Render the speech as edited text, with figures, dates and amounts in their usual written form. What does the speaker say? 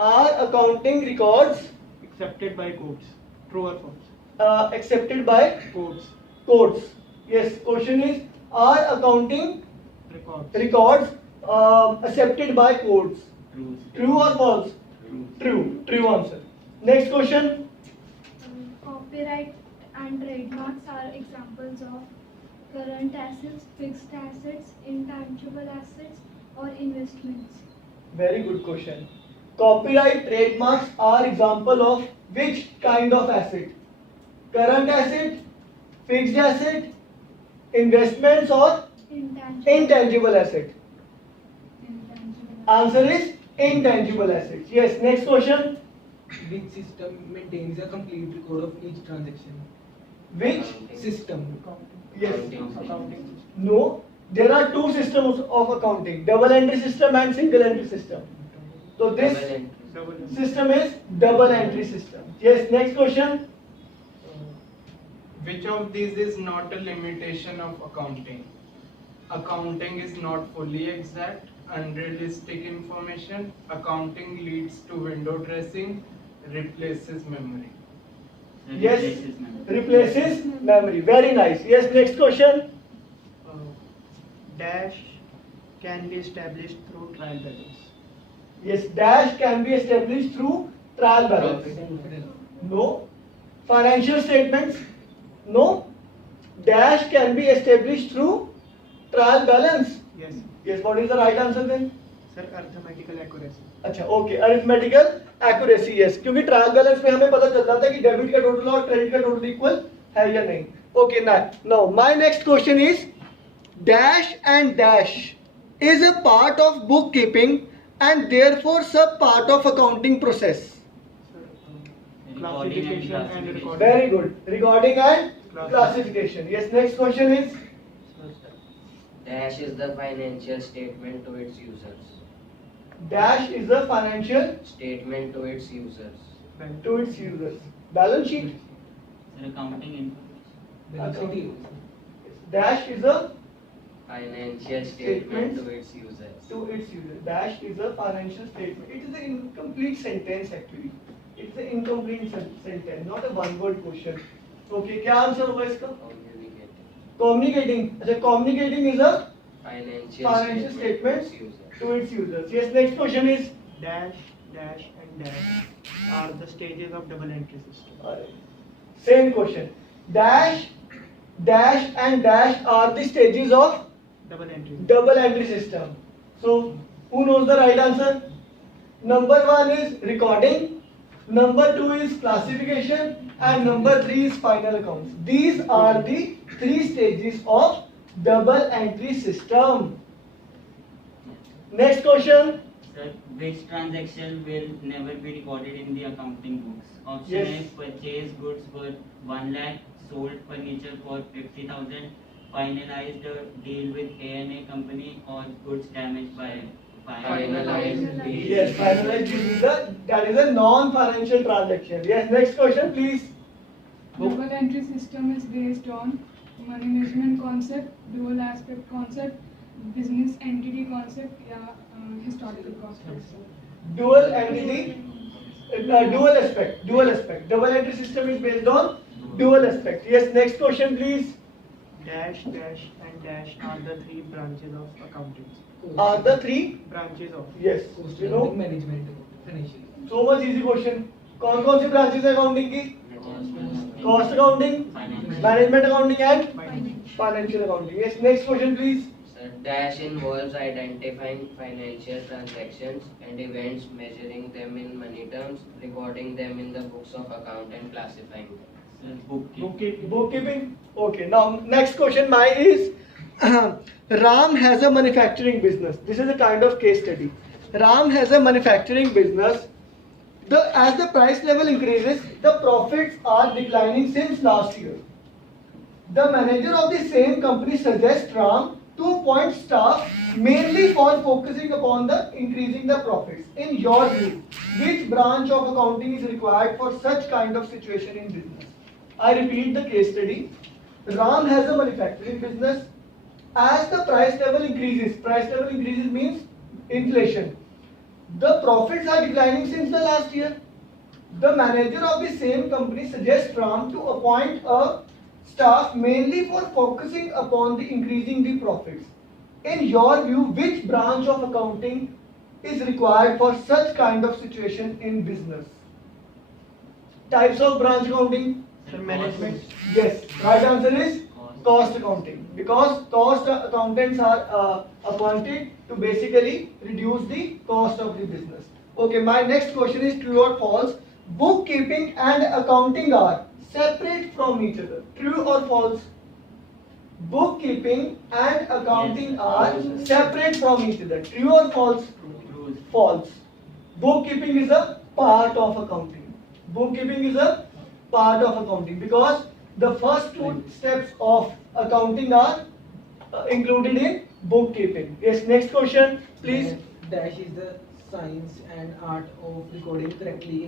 Are accounting records accepted by courts? True or false? accepted by Courts. courts? Yes. Question is, are accounting Records. records accepted by courts? True. True or false? True. True. True answer. Next question. Copyright and trademarks are examples of current assets, fixed assets, intangible assets, or investments. Very good question. Copyright trademarks are example of which kind of asset? Current asset, fixed asset, investments, or intangible asset? Answer is intangible assets. Yes. Next question. Which system maintains a complete record of each transaction? Which System. yes. Accounting. No. There are two systems of accounting: double entry system and single entry system. So this Double. system is double entry system. Yes. Next question. Which of these is not a limitation of accounting? Accounting is not fully exact, unrealistic information, accounting leads to window dressing, replaces memory. Yes. Replaces memory. Replaces memory. Very nice. Yes. Next question. Dash can be established through trial balance. Yes. Dash can be established through trial balance. No. Financial statements. No. Dash can be established through trial balance. Yes. Yes. What is the right answer then? Sir, arithmetical accuracy. अच्छा okay arithmetical accuracy yes क्योंकि trial balance में हमें पता चल रहा था कि debit का टोटल और क्रेडिट का टोटल इक्वल है या नहीं okay now my next question is dash and dash is a part of book keeping and therefore sub part of accounting process Classification and recording. Very good recording and classification yes next question is Dash is the financial statement to its users. Dash is a financial Statement to its users. To its users balance sheet Sir, accounting information. Dash is a Financial statement to its users. to its user. Dash is a financial statement. It is an incomplete sentence actually. It's an incomplete sentence, not a one-word question. Okay, क्या answer होगा इसका? Communicating. Communicating. अच्छा, communicating is a Financial financial statement statement to its users. to its users. Yes, next question is. Dash, dash, and dash are the stages of double entry system. Same question. Dash, dash, and dash are the stages of Double entry. double entry system. So, who knows the right answer? Number 1 is recording, number 2 is classification, and number 3 is final accounts. These are the 3 stages of double entry system. Next question. Sir, which transaction will never be recorded in the accounting books? Option Yes. A, purchase goods worth 1 lakh, sold furniture for 50,000, finalized a deal with A&A company, or goods damaged by fire. Finalized deal. Yes, finalized deal is that is a non-financial transaction. Yes, next question, please. Double entry system is based on money management concept, dual aspect concept, business entity concept, या historical concept. Dual entity, dual aspect. Double entry system is based on dual aspect. Yes, next question, please. Dash, dash, and dash are the 3 branches of accounting. Are the 3? Branches of. Yes, Cost you know, management, financial. so much easy question. कौन सी branches है accounting की? Cost accounting, Finance. management accounting, and Finance. financial accounting. Yes, next question, please. So dash involves identifying financial transactions and events, measuring them in money terms, recording them in the books of account, and classifying them. Sir, bookkeeping. Bookkeeping. Okay. Now next question. Mine is Ram has a manufacturing business. This is a kind of case study. Ram has a manufacturing business. As the price level increases, the profits are declining since last year. The manager of the same company suggests Ram to appoint staff mainly for focusing upon the increasing the profits. In your view, which branch of accounting is required for such kind of situation in business? I repeat the case study. Ram has a manufacturing business. As the price level increases means inflation. The profits are declining since the last year. The manager of the same company suggests Ram to appoint a staff mainly for focusing upon the increasing the profits. In your view, which branch of accounting is required for such kind of situation in business? Types of branch accounting? Sir, management. Yes, right answer is cost accounting, because cost accountants are appointed to basically reduce the cost of the business. Okay, my next question is true or false? Bookkeeping and accounting are separate from each other. True or false? Bookkeeping and accounting Yes. are separate from each other. True or false? True. False. Bookkeeping is a part of accounting. Bookkeeping is a part of accounting because the first two steps of accounting are included in bookkeeping. Yes, next question, please. Dash is the science and art of recording correctly